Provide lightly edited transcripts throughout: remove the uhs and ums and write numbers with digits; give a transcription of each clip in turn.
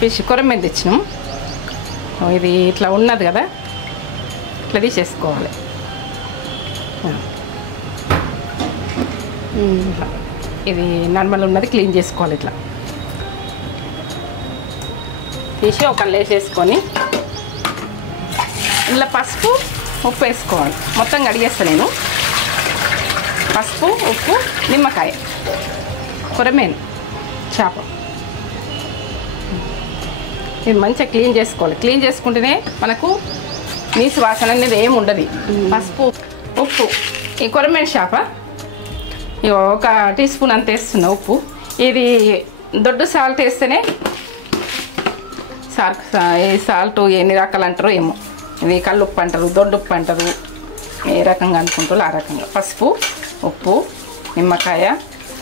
Fish కొరమేను తెచ్చినాం. ఇది ఇట్లా ఉన్నది కదా, ఇట్లా తీసేసుకోవాలి. ఇది నార్మల్ ఉన్నది క్లీన్ చేసుకోవాలి. ఇట్లా తీసి ఒక వేసేసుకొని ఇలా పసుపు ఉప్పు వేసుకోవాలి. మొత్తం కడిగేస్తాను నేను. పసుపు ఉప్పు నిమ్మకాయ కొరమేను చేప ఇది మంచిగా క్లీన్ చేసుకోవాలి. క్లీన్ చేసుకుంటేనే మనకు నీసు వాసన అనేది ఏమి ఉండదు. పసుపు ఉప్పు ఈ కొరమేను చేప ఒక టీ స్పూన్ అంత వేస్తున్నా ఉప్పు. ఇది దొడ్డు సాల్ట్ వేస్తేనే సాల్ట్ ఎన్ని రకాలు అంటారో ఏమో. ఇది కల్లుప్పు అంటారు, దొడ్డుప్పు అంటారు, ఏ రకంగా అనుకుంటారో ఆ రకంగా. పసుపు ఉప్పు నిమ్మకాయ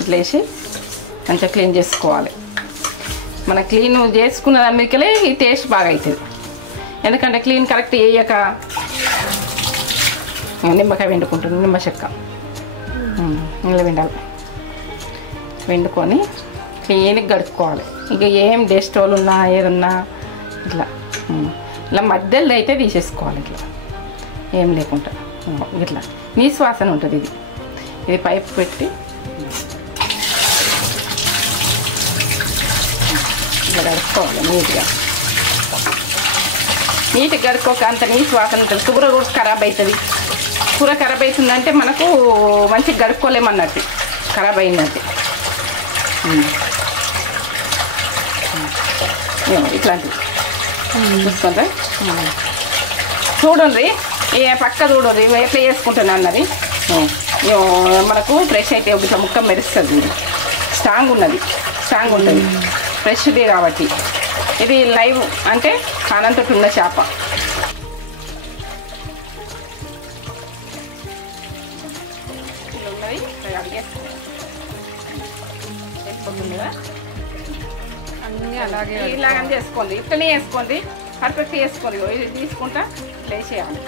ఇట్లా వేసి మంచిగా క్లీన్ చేసుకోవాలి. మన క్లీన్ చేసుకున్న దానికలే ఈ టేస్ట్ బాగా అవుతుంది. ఎందుకంటే క్లీన్ కరెక్ట్ వేయక నిమ్మకాయ వండుకుంటుంది. నిమ్మ చెక్క ఇలా వండాలి. వండుకొని క్లీన్గా గడుపుకోవాలి. ఇక ఏం డెస్టోల్ ఉన్నా ఏదన్నా ఇలా మధ్యలో అయితే తీసేసుకోవాలి. ఇట్లా ఏం లేకుండా ఇట్లా నీసు వాసన ఉంటుంది. ఇది పైపు పెట్టి ఇట్లా గడుపుకోవాలి. నీట్గా గడుపుకోక అంత నీసు వాసన ఉంటుంది. కూర కూడా ఖరాబ్ అవుతుంది. కూర ఖరాబ్ అవుతుందంటే మనకు మంచిగా గడుపుకోలేమన్నట్టు, ఖరాబ్ అయిందంటే. ఇట్లాంటివి చూసుకుంటా చూడండి. పక్క చూడండి ఎట్లా చేసుకుంటాను అన్నది. మనకు ఫ్రెష్ అయితే ఇట్లా ముక్క మెరుస్తుంది. స్ట్రాంగ్ ఉన్నది, స్ట్రాంగ్ ఉంటుంది, ఫ్రెష్ది కాబట్టి. ఇది లైవ్ అంటే కానంతో ఉన్న చేప. అన్నీ అలాగే ఇలాగని చేసుకోండి. ఇట్లనే వేసుకోండి, పర్ఫెక్ట్ చేసుకోండి. ఇది తీసుకుంటా లేచేయాలి.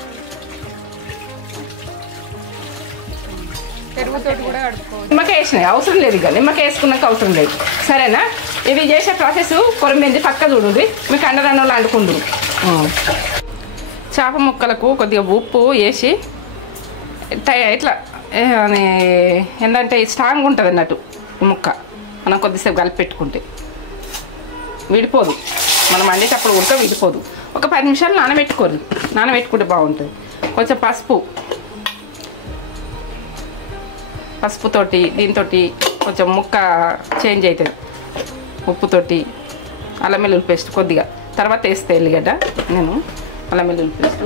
పెరుగుతో కూడా కడుక్కోవచ్చు. నిమ్మకాయ వేసినాయి అవసరం లేదు. ఇక నిమ్మకాయ వేసుకున్నాక అవసరం లేదు. సరేనా? ఇది చేసే ప్రాసెస్ కొరమేంది పక్క చూడండి. మీకు అండరాన్నోళ్ళు అండుకుందరు. చేప ముక్కలకు కొద్దిగా ఉప్పు వేసి ఇట్లా ఏంటంటే స్ట్రాంగ్ ఉంటుంది అన్నట్టు ముక్క. మనం కొద్దిసేపు కలిపి పెట్టుకుంటే విడిపోదు. మనం వండేటప్పుడు ఉడక విడిపోదు. ఒక 10 నిమిషాలు నానబెట్టుకోరు. నానబెట్టుకుంటే బాగుంటుంది. కొంచెం పసుపుతోటి దీంతో కొంచెం ముక్క చేంజ్ అవుతుంది. ఉప్పుతోటి అల్లం వెల్లుల్లి పేస్ట్ కొద్దిగా తర్వాత వేస్తే ఎల్లిగడ్డ నేను అల్లం వెల్లుల్లి పేస్ట్,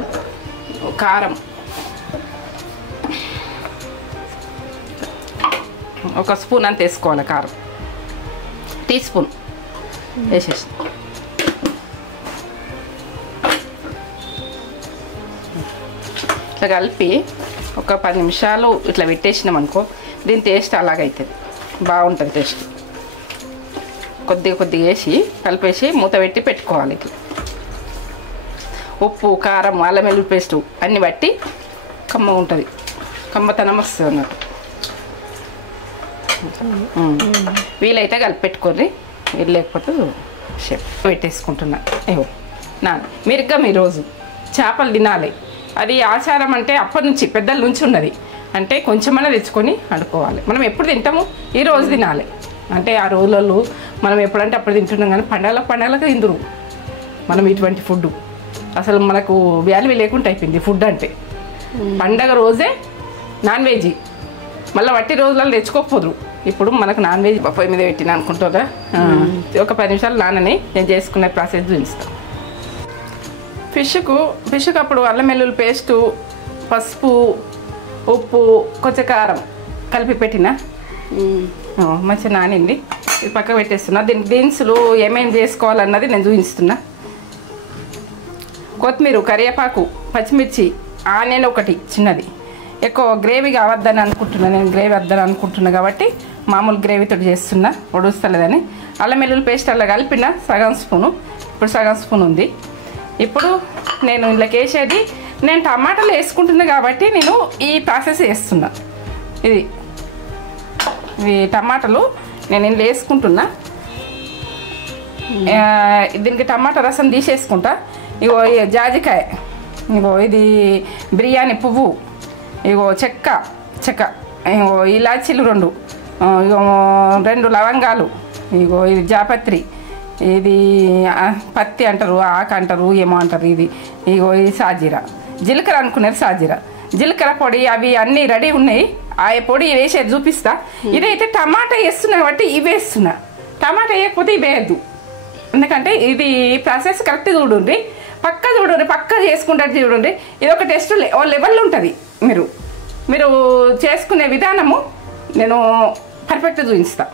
కారం ఒక స్పూన్ అంత వేసుకోవాలి. కారం టీ స్పూన్ వేసేసి ఇట్లా కలిపి ఒక 10 నిమిషాలు ఇట్లా పెట్టేసినాం అనుకో, దీని టేస్ట్ అలాగైతుంది. బాగుంటుంది టేస్ట్. కొద్దిగా వేసి కలిపేసి మూత పెట్టి పెట్టుకోవాలి. ఇట్లా ఉప్పు కారం అల్లం వెల్లుల్లి పేస్టు అన్నీ బట్టి కమ్మ ఉంటుంది. కమ్మతనం వస్తుంది అన్నట్టు. వీలైతే కలిపి పెట్టుకోర్రి. వీలు లేకపోతే పెట్టేసుకుంటున్నా. అయ్యో మీరుగా మీ రోజు చేపలు తినాలి. అది ఆచారం. అంటే అప్పటి నుంచి పెద్దల నుంచి ఉన్నది. అంటే కొంచెమన్నా తెచ్చుకొని వండుకోవాలి. మనం ఎప్పుడు తింటాము, ఈ రోజు తినాలి. అంటే ఆ రోజులలో మనం ఎప్పుడంటే అప్పుడు తింటున్నాం. కానీ పండగలకు తిందురు మనం ఇటువంటి ఫుడ్. అసలు మనకు వాల్యూ లేకుండా అయిపోయింది ఫుడ్ అంటే. పండగ రోజే నాన్ వెజ్, మళ్ళీ వట్టి రోజులలో తెచ్చుకోకపోదురు. ఇప్పుడు మనకు నాన్ వెజ్ పొయ్యి మీద పెట్టిన అనుకుంటారా. ఒక 10 నిమిషాలు నానని నేను చేసుకునే ప్రాసెస్ చూపిస్తాను. ఫిష్కు అప్పుడు అల్లం వెల్లుల్లి పేస్టు, పసుపు, ఉప్పు, కొంచెం కారం కలిపి పెట్టిన మంచిగా నానింది. ఇది పక్క పెట్టేస్తున్నా. దీనికి దినుసులు ఏమేమి చేసుకోవాలన్నది నేను చూపిస్తున్నా. కొత్తిమీర, కరివేపాకు, పచ్చిమిర్చి, ఆనియన్ ఒకటి చిన్నది. ఎక్కువ గ్రేవీ కావద్దని అనుకుంటున్నా నేను. గ్రేవీ వద్దని అనుకుంటున్నా కాబట్టి మామూలు గ్రేవీతో చేస్తున్నా, ఉడుస్తలేదని. అల్లం వెల్లుల్లి పేస్ట్ అలా కలిపిన సగం స్పూను. ఇప్పుడు సగం స్పూన్ ఉంది. ఇప్పుడు నేను ఇంట్లోకి వేసేది నేను టమాటాలు వేసుకుంటున్నా కాబట్టి నేను ఈ ప్రాసెస్ చేస్తున్నా. ఇవి టమాటాలు నేను ఇంట్లో వేసుకుంటున్నా. దీనికి టమాటా రసం తీసేసుకుంటా. ఇగో జాజికాయ, ఇగో ఇది బిర్యానీ పువ్వు, ఇగో చెక్క, ఇగో ఇలాచీలు 2, ఇగో 2 లవంగాలు, ఇగో ఇది జాపత్రి, ఇది పత్తి అంటారు, ఆకు అంటారు, ఏమో అంటారు. ఇగో ఇది సాజీరా, జీలకర్ర అనుకునేది సాజీరా, జీలకర్ర పొడి అవి అన్నీ రెడీ ఉన్నాయి. ఆ పొడి వేసేది చూపిస్తా. ఇదైతే టమాటా వేస్తున్నా కాబట్టి ఇవి వేస్తున్నా. టమాటా వేయకపోతే ఇవి వేయద్దు, ఎందుకంటే ఇది ప్రాసెస్ కరెక్ట్ చూడండి, పక్క చేసుకుంటారు చూడండి. ఇది ఒక టెస్ట్ లెవెల్ ఉంటుంది. మీరు చేసుకునే విధానము నేను పర్ఫెక్ట్గా చూపిస్తా.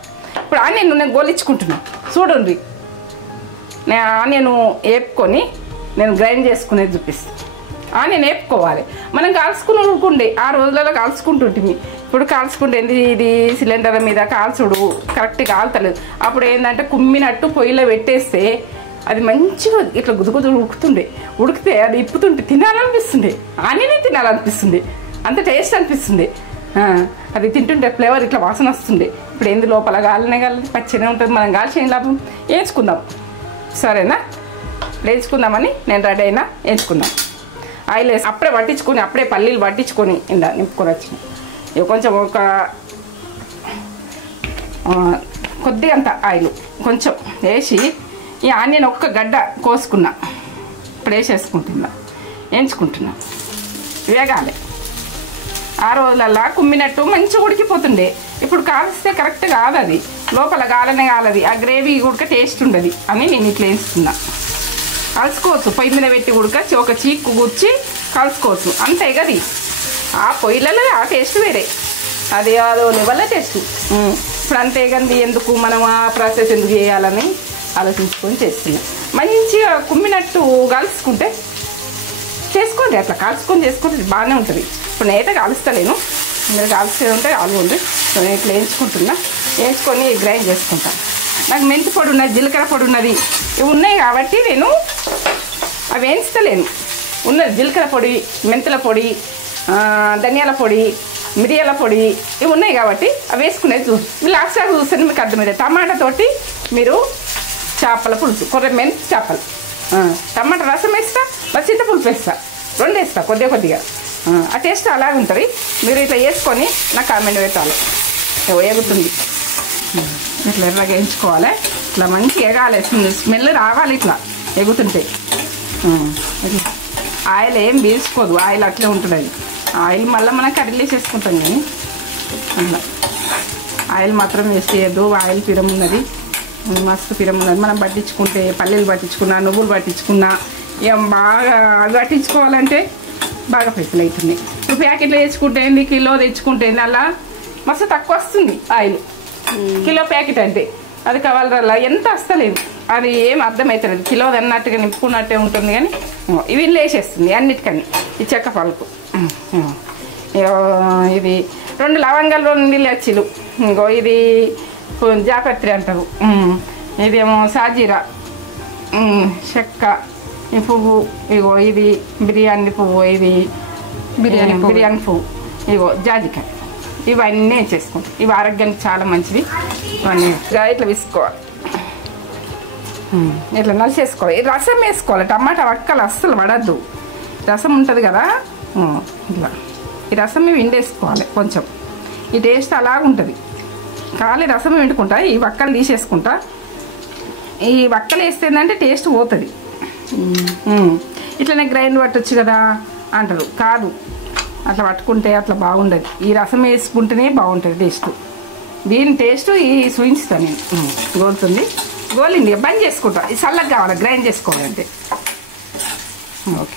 ఇప్పుడు ఆనియన్ నేను గోలించుకుంటున్నా చూడండి. ఆనియన్ వేపుకొని నేను గ్రైండ్ చేసుకునేది చూపిస్తాను. ఆనియన్ వేపుకోవాలి. మనం కాల్చుకుని ఊరుకుండే ఆ రోజులలో కాల్చుకుంటుంటే, ఇప్పుడు కాల్చుకుంటే ఇది సిలిండర్ మీద కాల్చుడు కరెక్ట్గా కాలుతలేదు. అప్పుడు ఏంటంటే కుమ్మినట్టు పొయ్యిలో పెట్టేస్తే అది మంచిగా ఇట్లా గుదుగుదు ఉడికితే అది ఇప్పుతుంటే తినాలనిపిస్తుంది, ఆనియనే తినాలనిపిస్తుంది, అంత టేస్ట్ అనిపిస్తుంది. అది తింటుంటే ఫ్లేవర్ ఇట్లా వాసన వస్తుంది. ఇప్పుడు ఏంది లోపల గాలినే పచ్చినే ఉంటుంది, మనం కాల్చిన లాభం. వేయించుకుందాం సరేనా? వేయించుకుందామని నేను రెడీ అయినా వేయించుకుందాం. ఆయిల్ వేసి అప్పుడే పట్టించుకొని అప్పుడే పల్లీలు పట్టించుకొని నింపుకొని వచ్చినాయి. ఇవి కొంచెం ఒక కొద్దిగా అంత ఆయిల్ కొంచెం వేసి ఈ ఆనియన్ ఒక్క గడ్డ కోసుకున్నా, ఇప్పుడు వేసేసుకుంటున్నా, వేయించుకుంటున్నా. వేగాలి. ఆ రోజులల్లా కుమ్మినట్టు మంచిగా ఉడికిపోతుండే. ఇప్పుడు కాల్స్తే కరెక్ట్ కాదు, అది లోపల గాలనే కాలది, ఆ గ్రేవీ ఉడక టేస్ట్ ఉండదు అని నేను ఇట్లా వేస్తున్నా. కలుసుకోవచ్చు, పొయ్యి మీద పెట్టి ఉడక ఒక చీకు గుచ్చి కలుసుకోవచ్చు, అంతే కది. ఆ పొయ్యిలలో ఆ టేస్ట్ వేరే, అది అదో లెవెల్లో టేస్ట్. ఇప్పుడు అంతే కానీ ఎందుకు మనం ఆ ప్రాసెస్ ఎందుకు చేయాలని ఆలోచించుకొని చేస్తున్నాం. మంచిగా కుమ్మినట్టు కలుసుకుంటే చేసుకోండి, అట్లా కాల్చుకొని చేసుకుంటే బాగానే ఉంటుంది. ఇప్పుడు నేనైతే కాలుస్తలేను, మీరు కాల్చుకొని ఉంటే కాలుగుంది. నేను ఇట్లా వేయించుకుంటున్నా, వేయించుకొని గ్రైండ్ చేసుకుంటాను. నాకు మెంతి పొడి ఉన్నది, జీలకర్ర పొడి ఉన్నది, ఇవి ఉన్నాయి కాబట్టి నేను అవి వేయించలేను. ఉన్నది జీలకర్ర పొడి, మెంతుల పొడి, ధనియాల పొడి, మిరియాల పొడి, ఇవి ఉన్నాయి కాబట్టి అవి వేసుకునేది మీరు లాస్ట్ దాకా చూస్తే మీకు అర్థమైంది. టమాటాతోటి మీరు చేపల పులుసు, మెంతి చేపలు, టమాటా రసం వేస్తా, మరి చింతపులుసు వేస్తా, 2 వేస్తా కొద్దిగా. ఆ టేస్ట్ అలాగే ఉంటుంది. మీరు ఇట్లా వేసుకొని నాకు కామెంట్ పెట్టాలి. ఎగుతుంది ఇట్లా ఎర్రగా వేయించుకోవాలి. ఇట్లా మంచి ఎగాలి, స్మెల్ రావాలి ఇట్లా ఎగుతుంటే. ఇట్లా ఆయిల్ ఏం వేసుకోదు, ఆయిల్ అట్లే ఉంటుంది. అది ఆయిల్ మళ్ళీ మనం కర్రీలు వేసేసుకుంటాం కానీ అట్లా ఆయిల్ మాత్రం వేస్ట్ చేయద్దు. ఆయిల్ పిరం ఉన్నది, మస్తు పిరం ఉన్నది. మనం పట్టించుకుంటే పల్లీలు పట్టించుకున్నా, నువ్వులు పట్టించుకున్నా, ఏం బాగా అవి పట్టించుకోవాలంటే బాగా పైసలు అవుతుంది. ఇప్పుడు ప్యాకెట్లు వేసుకుంటే ఏంది, కిలో తెచ్చుకుంటే అలా మస్తు తక్కువ వస్తుంది ఆయిల్. కిలో ప్యాకెట్ అంటే అది కావాలల్లా ఎంత వస్తలేదు, అది ఏం అర్థమవుతుంది. కిలో అన్నట్టుగా నింపుకున్నట్టే ఉంటుంది కానీ ఇవి వేసేస్తుంది అన్నిటికన్నీ. ఈ చెక్క పలుకు, ఇది 2 లవంగాలు, 2 ఇలాచీలు, ఇంకో ఇది జాపత్రి అంటారు, ఇదేమో సాజీరా, చెక్క, ఈ పువ్వు, ఇగో ఇది బిర్యానీ పువ్వు, ఇది బిర్యానీ పువ్వు, ఇగో జాజికాయ, ఇవన్నీ చేసుకుంటాం. ఇవి ఆరోగ్యానికి చాలా మంచిది. ఇవన్నీ ఇట్లా వేసుకోవాలి, ఇట్లా నలిసేసుకోవాలి. రసం వేసుకోవాలి, టమాటా వక్కలు అస్సలు పడద్దు. రసం ఉంటుంది కదా, ఇట్లా ఈ రసం విండేసుకోవాలి కొంచెం. ఈ టేస్ట్ అలాగుంటుంది. ఖాళీ రసం వండుకుంటా, ఈ వక్కలు తీసేసుకుంటా. ఈ వక్కలు వేస్తేందంటే టేస్ట్ పోతుంది. ఇట్లనే గ్రైండ్ పట్టొచ్చు కదా అంటారు, కాదు అట్లా పట్టుకుంటే అట్లా బాగుండదు. ఈ రసం వేసుకుంటేనే బాగుంటుంది టేస్ట్. దీని టేస్ట్ ఈ చూపిస్తాను నేను. గోలుతుంది, గోలింది బంద్ చేసుకుంటా. ఇది చల్లగా కావాలి, గ్రైండ్ చేసుకోవాలంటే. ఓకే,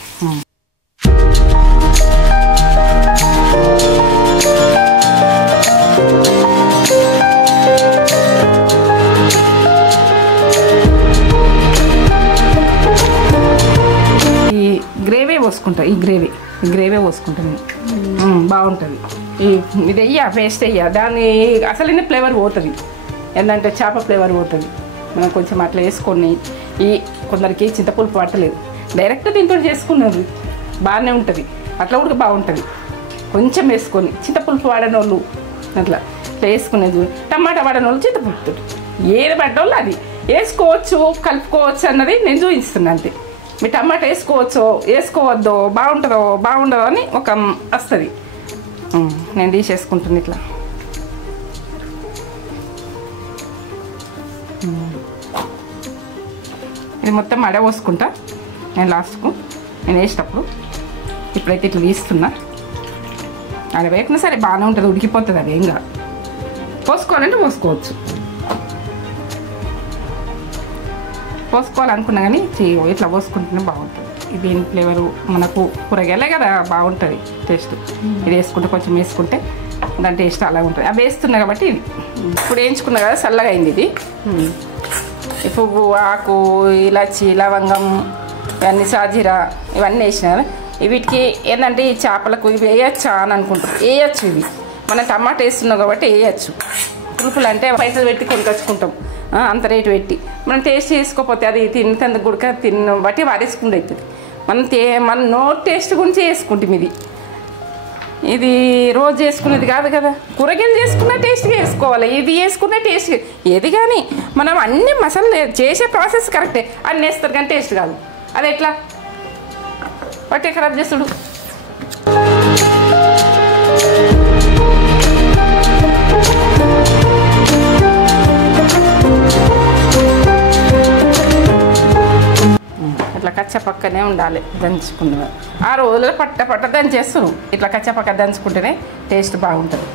గ్రేవీ పోసుకుంటా. ఈ గ్రేవీ పోసుకుంటాను, బాగుంటుంది. ఇది వెయ్య పేస్ట్ వెయ్య, దాన్ని అసలు ఫ్లేవర్ పోతుంది. ఏంటంటే చేప ఫ్లేవర్ పోతుంది. మనం కొంచెం అట్లా వేసుకొని, ఈ కొందరికి చింతపులుపు పట్టలేదు, డైరెక్ట్ దీంతో చేసుకున్నారు బాగానే ఉంటుంది. అట్లా కూడా బాగుంటుంది. కొంచెం వేసుకొని చింతపులుపు వాడని వాళ్ళు అట్లా వేసుకునేది. టమాటా వాడని వాళ్ళు చింతపులుపు, ఏది పడ్డోళ్ళు అది వేసుకోవచ్చు కలుపుకోవచ్చు అన్నది నేను చూపిస్తున్నాను అంతే. మీ టమాటా వేసుకోవచ్చో వేసుకోవద్దో బాగుండదో అని ఒక వస్తుంది. నేను తీసేసుకుంటున్నాను ఇట్లా. ఇది మొత్తం అడ పోసుకుంటా నేను లాస్ట్కు నేను వేసేటప్పుడు. ఇప్పుడైతే ఇట్లా తీస్తున్నా. అడ వేయకుండా సరే బాగానే ఉంటుంది, ఉడికిపోతుంది. అది ఏం కాదు, పోసుకోవాలంటే పోసుకోవచ్చు. పోసుకోవాలనుకున్నా కానీ ఇట్లా పోసుకుంటేనే బాగుంటుంది. దీని ఫ్లేవరు మనకు కూరగాయలే కదా బాగుంటుంది టేస్ట్. ఇది వేసుకుంటే కొంచెం వేసుకుంటే దాని టేస్ట్ అలా ఉంటుంది. అవి వేస్తున్నా కాబట్టి ఇది ఇప్పుడు వేయించుకున్నా కదా చల్లగా అయింది. ఇది పువ్వు ఆకు ఇలాచి లవంగం ఇవన్నీ సాజీరా ఇవన్నీ వేసినారు. వీటికి ఏంటంటే ఈ చేపలకు ఇవి వేయచ్చా అని అనుకుంటారు. వేయచ్చు, ఇవి మనం టమాటా వేస్తున్నాం కాబట్టి వేయచ్చు. పులుపులు అంటే పైసలు పెట్టి కొనుకొచ్చుకుంటాం అంత రేటు పెట్టి. మనం టేస్ట్ చేసుకోకపోతే అది తిన్నంత గుడక తిన్న బట్టి వాడేసుకుంటూ అవుతుంది. మన నోట్ టేస్ట్ గురించి వేసుకుంటాం. ఇది రోజు చేసుకునేది కాదు కదా. కూరగాయలు చేసుకున్న టేస్ట్గా వేసుకోవాలి, ఇది వేసుకున్న టేస్ట్ ఏది. కానీ మనం అన్ని మసాలా చేసే ప్రాసెస్ కరెక్టే, అన్నీ వేస్తారు కానీ టేస్ట్ కాదు. అది ఎట్లా పట్టే ఖరాబ్ చేస్తుడు. ఇట్లా కచ్చపక్కనే ఉండాలి దంచుకున్న. ఆ రోజుల్లో పట్ట దంచేస్తున్నాం. ఇట్లా కచ్చపక్క దంచుకుంటేనే టేస్ట్ బాగుంటుంది.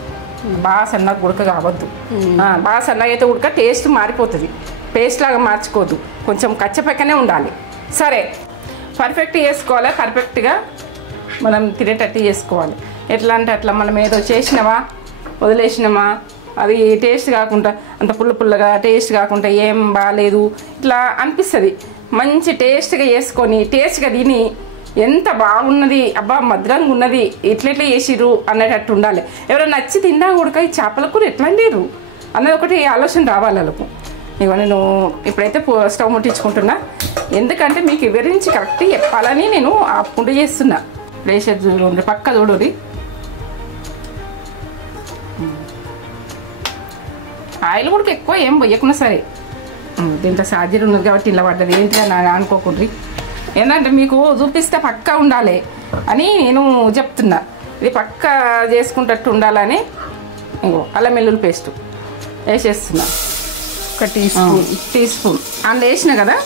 బాగా సన్నగా ఉడక కావద్దు. బాగా సన్నగా అయితే ఉడక టేస్ట్ మారిపోతుంది. పేస్ట్ లాగా మార్చుకోవద్దు, కొంచెం కచ్చపక్కనే ఉండాలి. సరే, పర్ఫెక్ట్గా చేసుకోవాలి. పర్ఫెక్ట్గా మనం తినేటట్టు చేసుకోవాలి. ఎట్లా అంటే అట్లా మనం ఏదో చేసినామా వదిలేసినామా అది టేస్ట్ కాకుండా అంత పుల్లగా టేస్ట్ కాకుండా ఏం బాగాలేదు ఇట్లా అనిపిస్తుంది. మంచి టేస్ట్గా చేసుకొని టేస్ట్గా తిని ఎంత బాగున్నది, అబ్బా మధురంగా ఉన్నది, ఎట్లా చేసిర్రు అనేటట్టు ఉండాలి. ఎవరైనా నచ్చి తిన్నా కూడా ఈ చేపల కూర ఎట్లా వండిర్రు అన్నది ఒకటి ఆలోచన రావాలి వాళ్ళకు. ఇక నేను ఇప్పుడైతే స్టవ్ ముట్టించుకుంటున్నా, ఎందుకంటే మీకు వివరించి కరెక్ట్ చెప్పాలని నేను ఆపుకుంటూ చేస్తున్నా. వేసేది చూడండి, పక్క చూడండి. ఆయిల్ కూడా ఎక్కువ ఏం పోయకున్నా సరే, దీంట్లో సాజీరు ఉన్నది కాబట్టి ఇలా పడ్డది ఏంటి అని అనుకోకుండ్రి. ఏంటంటే మీకు చూపిస్తే పక్కా ఉండాలి అని నేను చెప్తున్నా. ఇది పక్కా చేసుకుంటట్టు ఉండాలని ఇంకో అల్లం వెల్లుల్లి పేస్ట్ వేసేస్తున్నా. ఒక టీ స్పూన్ అందులో వేసిన కదా.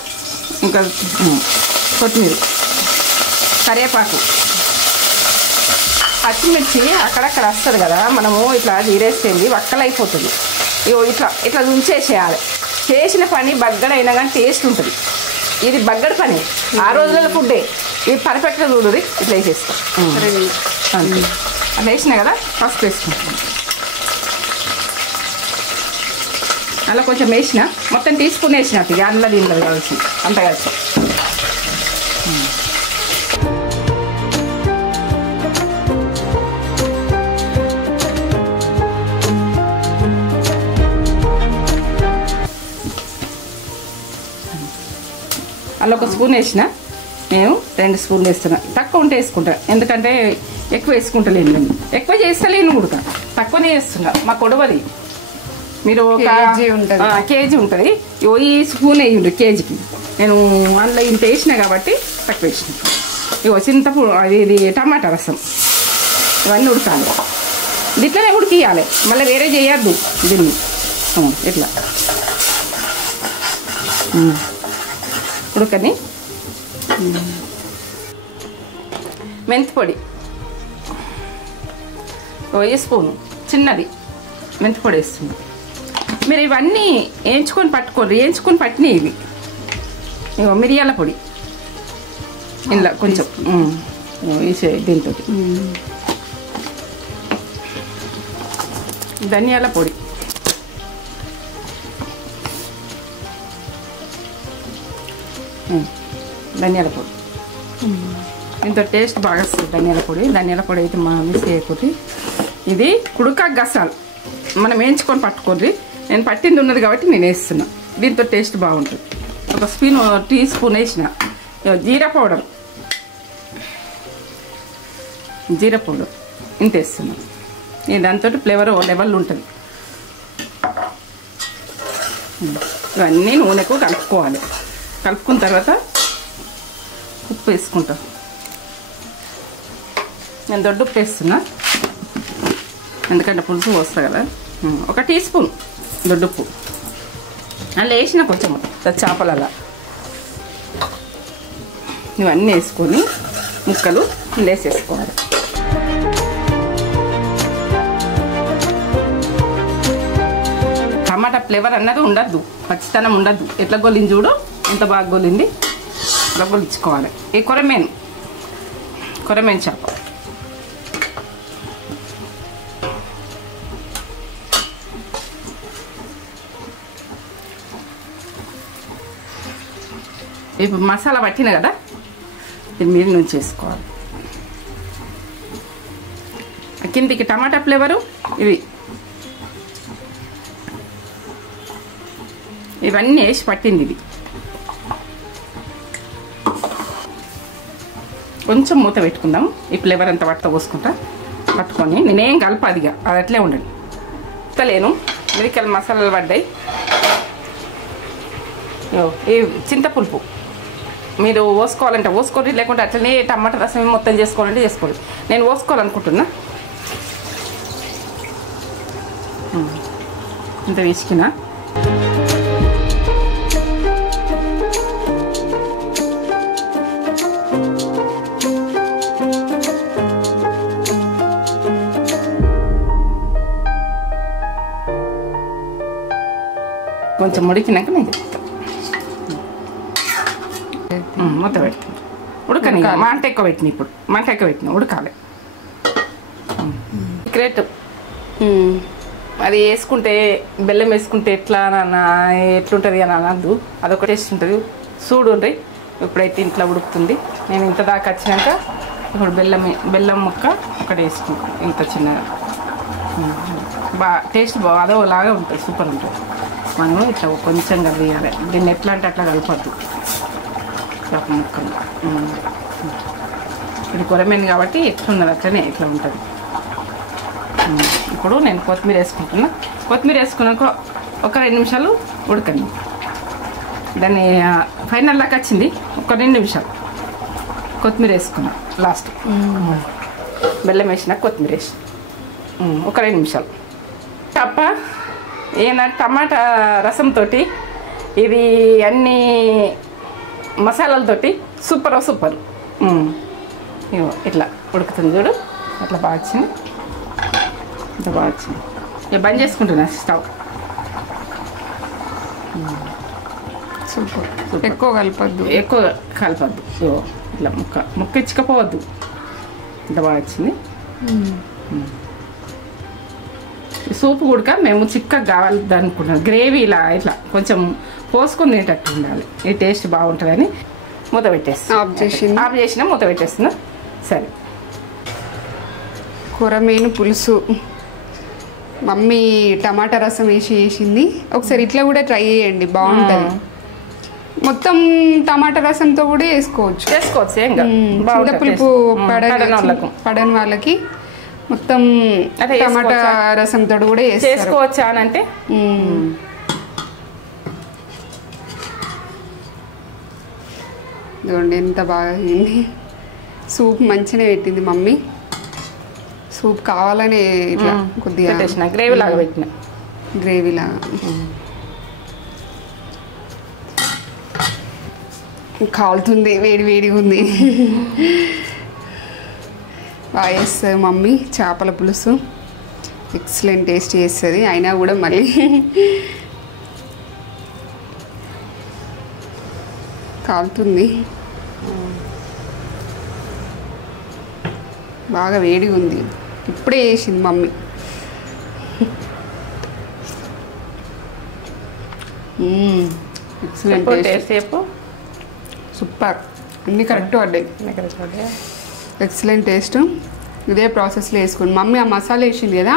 ఇంకా కొత్తిమీర, కరివేపాకు, పచ్చిమిర్చి అక్కడక్కడ వస్తుంది కదా, మనము ఇట్లా జీరేసేది వక్కలైపోతుంది. ఇగో ఇట్లా ఉంచేసేయాలి. చేసిన పని బగ్గడైనా కానీ టేస్ట్ ఉంటుంది. ఇది బగ్గడ పని, ఆ రోజులలో ఫుడ్డే. ఇది పర్ఫెక్ట్గా చూడు. ఇట్లా వేసేస్తాం అంతే. అట్లా వేసినా కదా ఫస్ట్ వేసుకుంటాం. అలా కొంచెం వేసిన మొత్తం టీ స్పూన్ వేసినట్టు ఇక అందులో దీనిలో కలిసి అంత కలిసి. అలా ఒక స్పూన్ వేసిన, నేను 2 స్పూన్లు వేస్తున్నా. తక్కువ ఉంటే వేసుకుంటా, ఎందుకంటే ఎక్కువ వేసుకుంటలేను. నేను ఎక్కువ చేస్తలేను కూడా, తక్కువనే చేస్తున్నా. మా కొడవది మీరు కేజీ ఉంటుంది. ఈ స్పూన్ వేయండి కేజీకి. నేను అందులో ఇంత వేసిన కాబట్టి తక్కువ వేసిన. ఇగో చింతపండు, ఇది టమాటా రసం, ఇవన్నీ ఉడకాలి. ఇట్లనే ఉడికియాలి, మళ్ళీ వేరే చేయొద్దు దీన్ని. ఇట్లా ఉడకని. మెంతిపొడి ఈ స్పూను చిన్నది మెంతిపొడి వేస్తుంది. మీరు ఇవన్నీ వేయించుకొని పట్టుకోండి. వేయించుకొని పట్టినాయి ఇవి. ఇగో మిరియాల పొడి ఇలా కొంచెం వేసే, దీంతో ధనియాల పొడి, ధనియాల పొడి. దీంతో టేస్ట్ బాగా వస్తుంది ధనియాల పొడి. ధనియాల పొడి అయితే మా మిస్ చేయకూడదు. ఇది కుడుక గసాలు మనం వేయించుకొని పట్టుకోండి. నేను పట్టింది ఉన్నది కాబట్టి నేను వేస్తున్నా. దీంతో టేస్ట్ బాగుంటుంది. ఒక టీ స్పూన్ వేసిన. జీరా పౌడర్ ఇంత వేస్తున్నా. దాంతో ఫ్లేవర్ లెవెల్ ఉంటుంది. ఇవన్నీ నూనెకు కలుపుకోవాలి. కలుపుకున్న తర్వాత ఉప్పు వేసుకుంటాం. నేను దొడ్డు ఉప్పు వేస్తున్నా, ఎందుకంటే పులుసు పోస్తా కదా. 1 టీ స్పూన్ దొడ్డుప్పు అందులో వేసిన కొంచెం చేపలలా ఇవన్నీ వేసుకొని ముక్కలు వేసేసుకోవాలి. టమాటా ఫ్లేవర్ అన్నది ఉండద్దు, పచ్చితనం ఉండద్దు. ఎట్లా గొలింది చూడు, ఎంత బాగా గొలింది, అట్లా గొలించుకోవాలి. ఈ కొరమేను చేప ఇప్పుడు మసాలా పట్టిన కదా, దీని మీద నుంచి వేసుకోవాలి. కిందికి టమాటా ఫ్లేవరు ఇవన్నీ వేసి పట్టింది. ఇది కొంచెం మూత పెట్టుకుందాం. ఈ ఫ్లేవర్ అంతా పోసుకుంటా పట్టుకొని నేనేం కలపదిగా, అది అట్లే ఉండండి. లేను మిరికల్ మసాలాలు పడ్డాయి. ఈ చింతపులుపు మీరు పోసుకోవాలంటే పోసుకోండి, లేకుంటే అట్లనే టమాటా రసం మొత్తం చేసుకోవాలంటే చేసుకోండి. నేను పోసుకోవాలనుకుంటున్నా. ఇంత వేసుకున్నా. కొంచెం ఉడికినాక నేను మూత పెడుతుంది. ఉడకని మంట ఎక్కువ పెట్టిన, ఇప్పుడు మంట ఎక్కువ పెట్టిన ఉడకాలి. సీక్రెట్ అది వేసుకుంటే, బెల్లం వేసుకుంటే ఎట్లుంటుంది అని అనద్దు, అదొక టేస్ట్ ఉంటుంది. చూడుండ్రి ఇప్పుడైతే ఇంట్లో ఉడుకుతుంది. నేను ఇంత దాకా వచ్చినాక ఇప్పుడు బెల్లం ముక్క ఒకటి వేసుకుంటాను. ఇంత చిన్నగా టేస్ట్ అదోలాగా ఉంటుంది, సూపర్ ఉంటుంది. మనం ఇట్లా కొంచెం కలియాలి. దీన్ని ఎట్లా అంటే అట్లా కలపద్దు. ముక్కలు ఇది కొరమేను కాబట్టి ఎట్లున్నది అట్లనే ఇట్లా ఉంటుంది. ఇప్పుడు నేను కొత్తిమీర వేసుకుంటున్నా. కొత్తిమీర వేసుకున్నాక ఒక 2 నిమిషాలు ఉడకండి. దాన్ని ఫైనల్ దాకా వచ్చింది. ఒక 2 నిమిషాలు కొత్తిమీర వేసుకున్నా. లాస్ట్ బెల్లం వేసిన కొత్తిమీర వేసి ఒక 2 నిమిషాలు. టమాటా రసంతో ఇది అన్ని మసాలాలతోటి సూపర్. ఇట్లా ఉడుకుతుంది చూడు, అట్లా బాగా వచ్చింది. ఇంత బాగా వచ్చింది. ఇక బంద్ చేసుకుంటున్నా స్టవ్. సూపర్. ఎక్కువ కలపద్దు. ఇట్లా ముక్క ఇచ్చకపోవద్దు. ఇంత బాగా వచ్చింది. సూపు కూడా మేము చిక్కగా కావాలి అనుకుంటున్నాం. గ్రేవీ ఇట్లా కొంచెం పోసుకొని తినేటట్టు ఉండాలి. ఈ టేస్ట్ బాగుంటుందని మూత పెట్టేస్తాను. ఆఫ్ చేసిన మూత పెట్టేస్తున్నా. సరే, కొరమేను పులుసు మమ్మీ టమాటా రసం వేసింది. ఒకసారి ఇట్లా కూడా ట్రై చేయండి, బాగుంటుంది. మొత్తం టమాటా రసంతో కూడా వేసుకోవచ్చు. చింతపులుపు పడని వాళ్ళకి మొత్తం టమాటా రసంతో కూడా చేసుకోవచ్చా అని అంటే చూడండి ఎంత బాగా అయింది. సూప్ మంచిగా పెట్టింది మమ్మీ. సూప్ కావాలని ఇట్లా కొద్దిగా గ్రేవీ లాగా పెట్టిన, గ్రేవీ లాగా. కాలుతుంది, వేడిగా ఉంది. బాగా చేస్తుంది మమ్మీ చేపల పులుసు. ఎక్సలెంట్ టేస్ట్ చేస్తుంది. అయినా కూడా మళ్ళీ కాలుతుంది, బాగా వేడిగా ఉంది. ఇప్పుడే చేసింది మమ్మీ. Excellent taste. సూపర్, అన్నీ కరెక్ట్ పడ్డాయి. Excellent taste. ఇదే ప్రాసెస్లో వేసుకోండి. మమ్మీ ఆ మసాలా వేసింది కదా,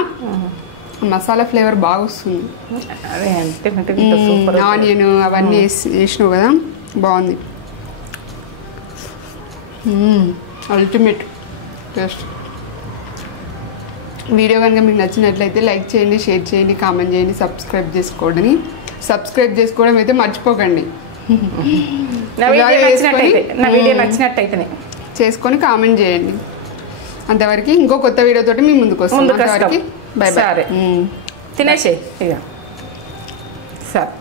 ఆ మసాలా ఫ్లేవర్ బాగా వస్తుంది. ఆనియన్ అవన్నీ వేసినావు కదా, బాగుంది. Ultimate taste. వీడియో కనుక మీకు నచ్చినట్లయితే లైక్ చేయండి, షేర్ చేయండి, కామెంట్ చేయండి, సబ్స్క్రైబ్ చేసుకోండి. సబ్స్క్రైబ్ చేసుకోవడం అయితే మర్చిపోకండి. నా వీడియో నచ్చినట్టయితేనే చేసుకొని కామెంట్ చేయండి. అంతవరకు ఇంకో కొత్త వీడియోతోటి మీ ముందుకు వస్తాం. Bye bye. తినేసే ఇక సరే.